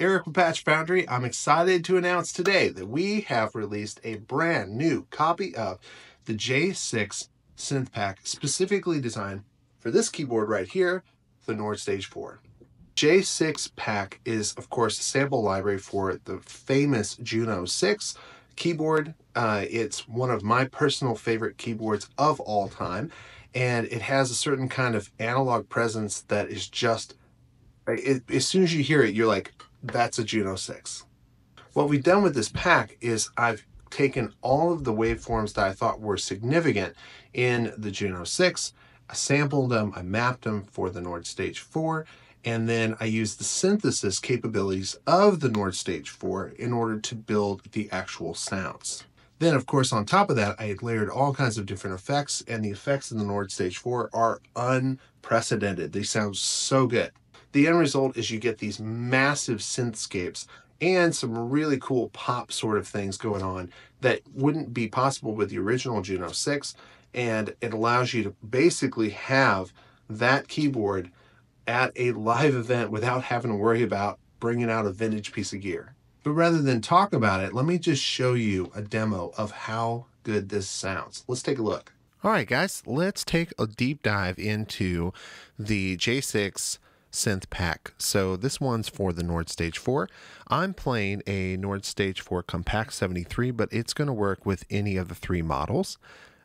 Eric from Patch Foundry. I'm excited to announce today that we have released a brand new copy of the J-6 Synth Pack, specifically designed for this keyboard right here, the Nord Stage 4. J6 Pack is, of course, a sample library for the famous Juno 6 keyboard. It's one of my personal favorite keyboards of all time, and it has a certain kind of analog presence that is just, as soon as you hear it, you're like, that's a Juno 6. What we've done with this pack is I've taken all of the waveforms that I thought were significant in the Juno 6, I sampled them, I mapped them for the Nord Stage 4, and then I used the synthesis capabilities of the Nord Stage 4 in order to build the actual sounds. Then, of course, on top of that, I had layered all kinds of different effects, and the effects in the Nord Stage 4 are unprecedented. They sound so good. The end result is you get these massive synthscapes and some really cool pop sort of things going on that wouldn't be possible with the original Juno 6, and it allows you to basically have that keyboard at a live event without having to worry about bringing out a vintage piece of gear. But rather than talk about it, let me just show you a demo of how good this sounds. Let's take a look. All right, guys, let's take a deep dive into the J6 Synth Pack. So this one's for the Nord Stage 4. I'm playing a Nord Stage 4 Compact 73, but it's going to work with any of the three models.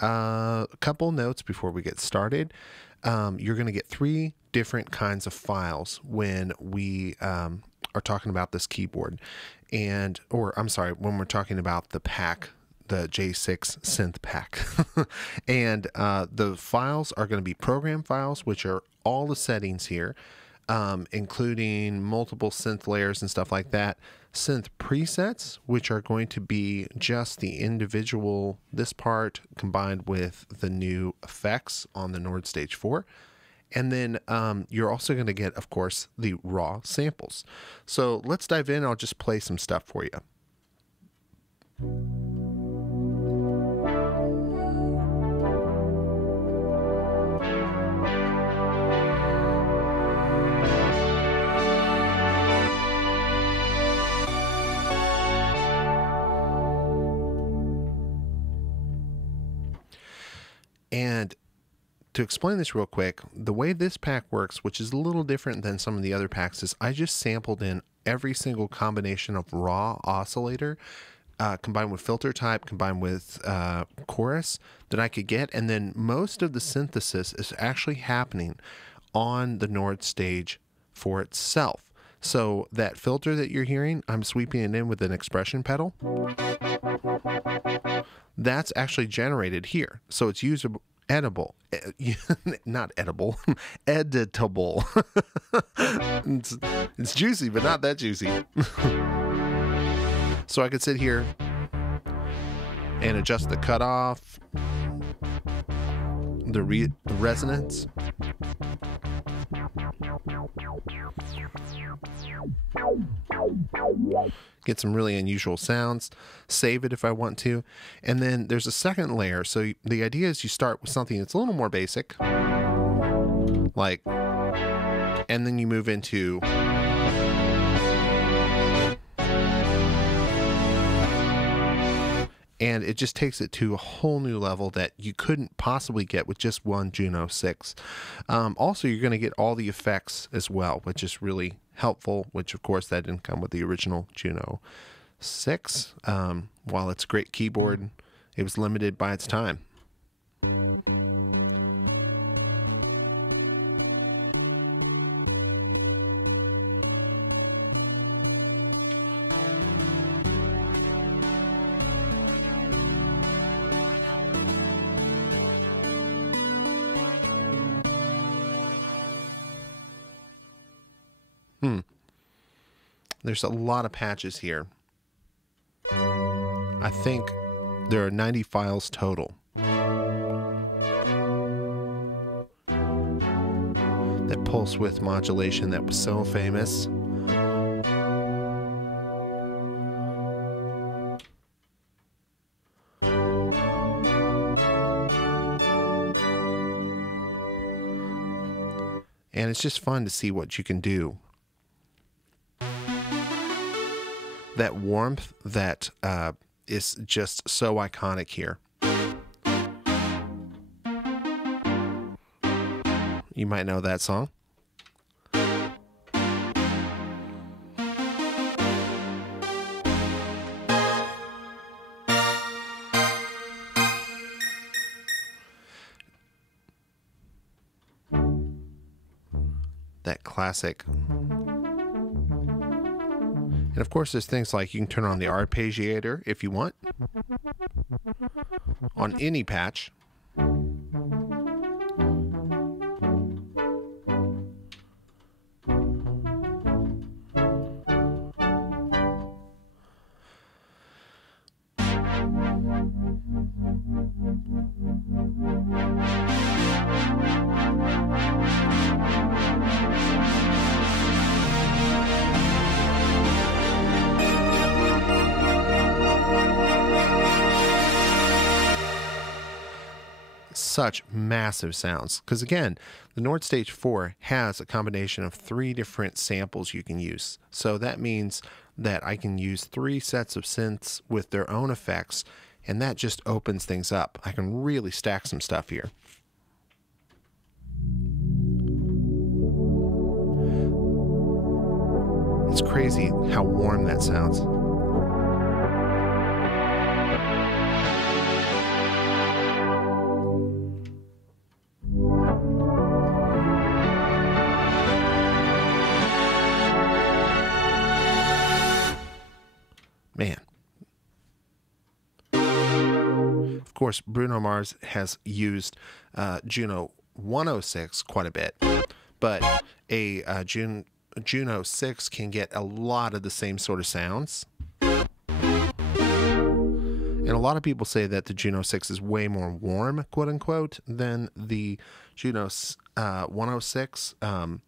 A couple notes before we get started. You're going to get three different kinds of files when we are talking about this keyboard, when we're talking about the pack, the J6 Synth Pack. And the files are going to be program files, which are all the settings here, including multiple synth layers and stuff like that. Synth presets, which are going to be just the individual, this part combined with the new effects on the Nord Stage 4. And then you're also going to get, of course, the raw samples. So let's dive in. I'll just play some stuff for you. And to explain this real quick, the way this pack works, which is a little different than some of the other packs, is I just sampled in every single combination of raw oscillator, combined with filter type, combined with chorus that I could get. And then most of the synthesis is actually happening on the Nord Stage for itself. So that filter that you're hearing, I'm sweeping it in with an expression pedal. That's actually generated here. So it's usable, editable, not edible, editable. It's juicy, but not that juicy. So I could sit here and adjust the cutoff, the resonance. Get some really unusual sounds, save it if I want to. And then there's a second layer. So the idea is you start with something that's a little more basic, like, and then you move into and it just takes it to a whole new level that you couldn't possibly get with just one Juno 6. Also, you're going to get all the effects as well, which is really helpful, which of course that didn't come with the original Juno 6. While it's a great keyboard, it was limited by its time. There's a lot of patches here. I think there are 90 files total. That pulse width modulation that was so famous. And it's just fun to see what you can do. that warmth that is just so iconic here. You might know that song. That classic. And of course, there's things like you can turn on the Arpegiator if you want on any patch. Such massive sounds, because again, the Nord Stage 4 has a combination of 3 different samples you can use. So that means that I can use 3 sets of synths with their own effects, and that just opens things up. I can really stack some stuff here. It's crazy how warm that sounds. Man. Of course, Bruno Mars has used Juno 106 quite a bit, but a Juno 6 can get a lot of the same sort of sounds. And a lot of people say that the Juno 6 is way more warm, quote unquote, than the Juno 106. And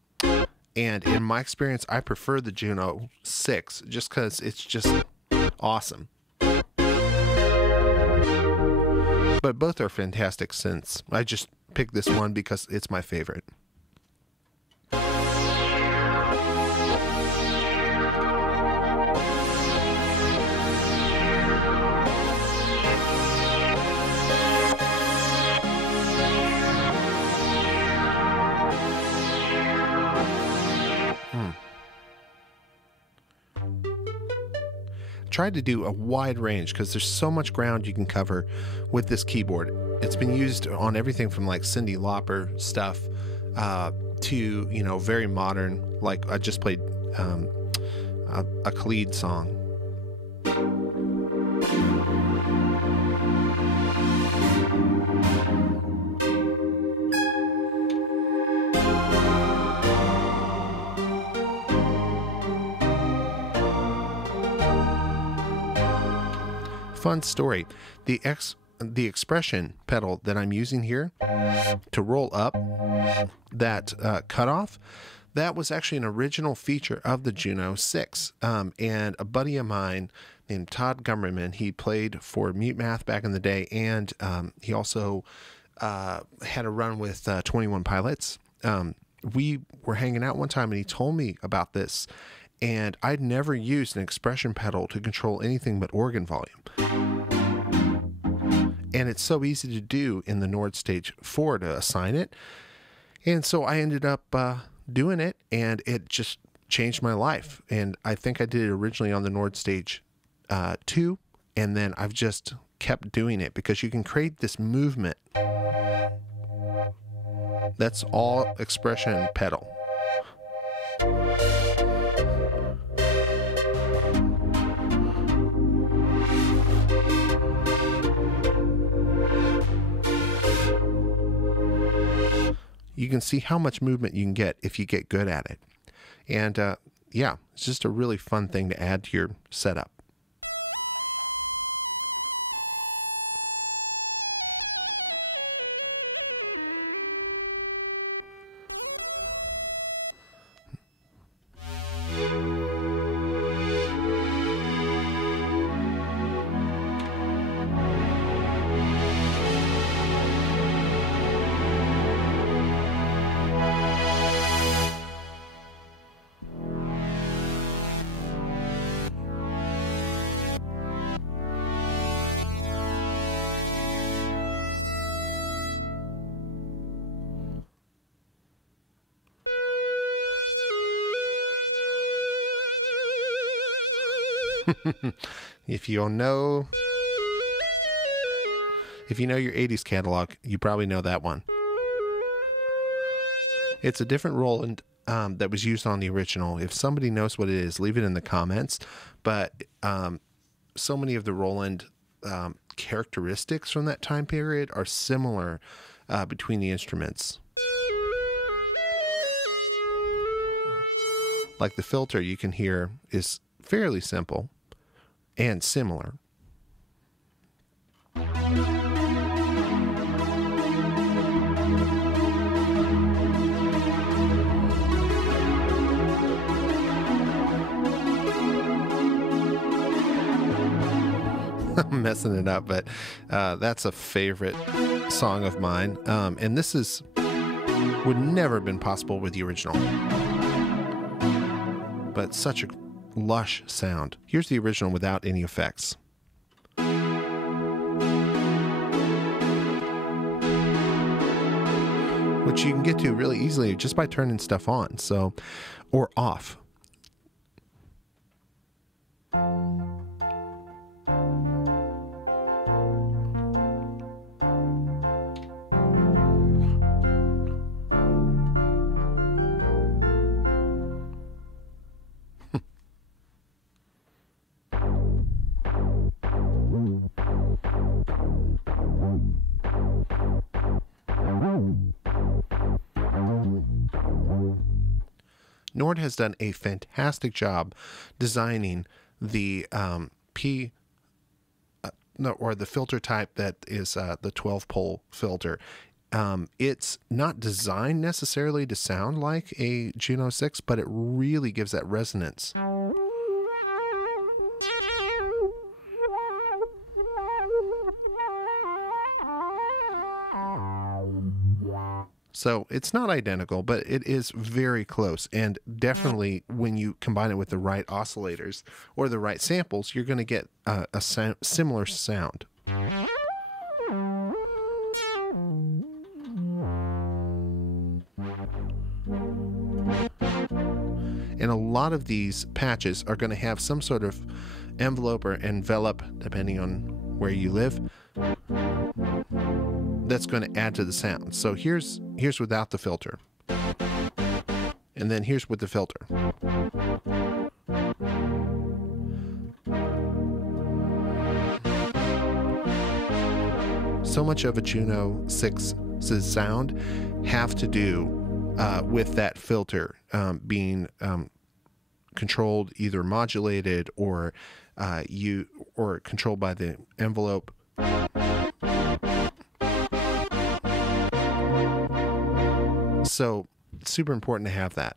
in my experience, I prefer the Juno 6 just because it's just awesome. But both are fantastic synths. I just picked this one because it's my favorite. Tried to do a wide range because there's so much ground you can cover with this keyboard. It's been used on everything from like Cyndi Lauper stuff to, you know, very modern, like I just played a Khalid song. Fun story. The expression pedal that I'm using here to roll up that cutoff, that was actually an original feature of the Juno 6. And a buddy of mine named Todd Gummerman, he played for Mute Math back in the day, and he also had a run with 21 Pilots. We were hanging out one time and he told me about this. And I'd never used an expression pedal to control anything but organ volume. And it's so easy to do in the Nord Stage 4 to assign it. And so I ended up doing it, and it just changed my life. And I think I did it originally on the Nord Stage 2, and then I've just kept doing it because you can create this movement. That's all expression pedal. You can see how much movement you can get if you get good at it. And yeah, it's just a really fun thing to add to your setup. If you know your 80s catalog, you probably know that one. It's a different Roland that was used on the original. If somebody knows what it is, leave it in the comments. But so many of the Roland characteristics from that time period are similar between the instruments. Like the filter you can hear is fairly simple and similar. I'm messing it up, but that's a favorite song of mine. And this would never have been possible with the original. But such a lush sound. Here's the original without any effects. Which you can get to really easily just by turning stuff on, or off. Nord has done a fantastic job designing the the filter type that is the 12-pole filter. It's not designed necessarily to sound like a Juno 6, but it really gives that resonance. So it's not identical, but it is very close. And definitely when you combine it with the right oscillators or the right samples, you're going to get a similar sound. And a lot of these patches are going to have some sort of envelope or envelop, depending on where you live, that's going to add to the sound. So here's without the filter, and then here's with the filter. So much of a Juno 6's sound have to do with that filter being controlled, either modulated or controlled by the envelope. So it's super important to have that.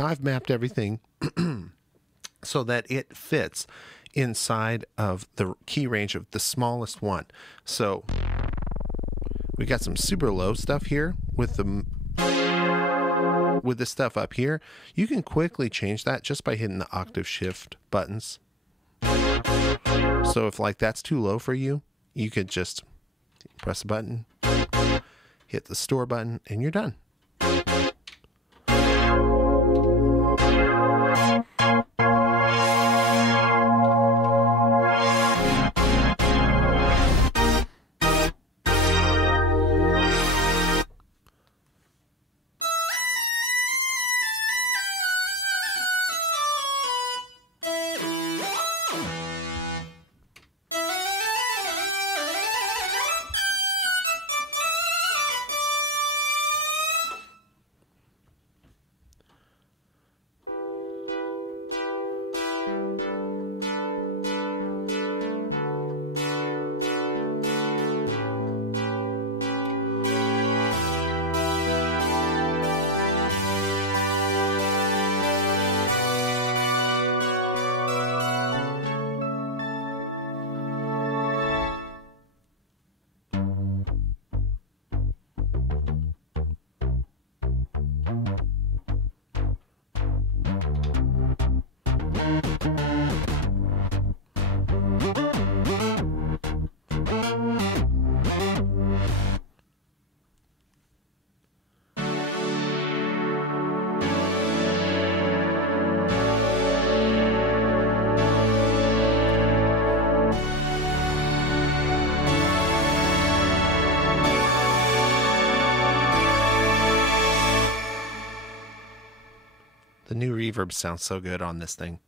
I've mapped everything so that it fits inside of the key range of the smallest one. So we got some super low stuff here with the stuff up here. You can quickly change that just by hitting the octave shift buttons. So if like that's too low for you, you could just press a button, hit the store button, and you're done. The new reverb sounds so good on this thing.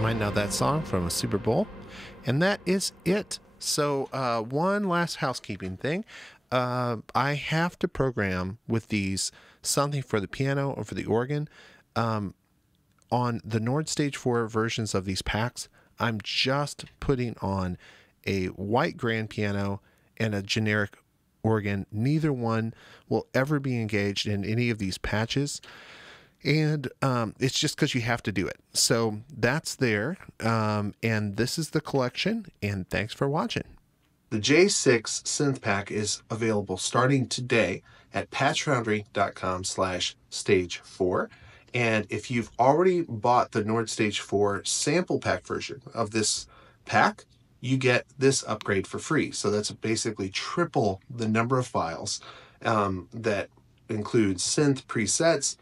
Might know that song from a Super Bowl. And that is it. So one last housekeeping thing. I have to program with these something for the piano or for the organ. On the Nord Stage 4 versions of these packs, I'm just putting on a white grand piano and a generic organ. Neither one will ever be engaged in any of these patches. And it's just because you have to do it. So that's there. And this is the collection. And thanks for watching. The J-6 Synth Pack is available starting today at patchfoundry.com/stage4. And if you've already bought the Nord Stage 4 sample pack version of this pack, you get this upgrade for free. So that's basically triple the number of files that includes synth presets,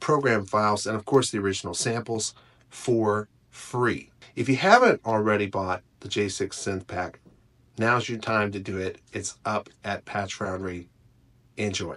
program files, and of course the original samples for free. If you haven't already bought the J-6 Synth Pack, now's your time to do it. It's up at Patch Foundry. Enjoy.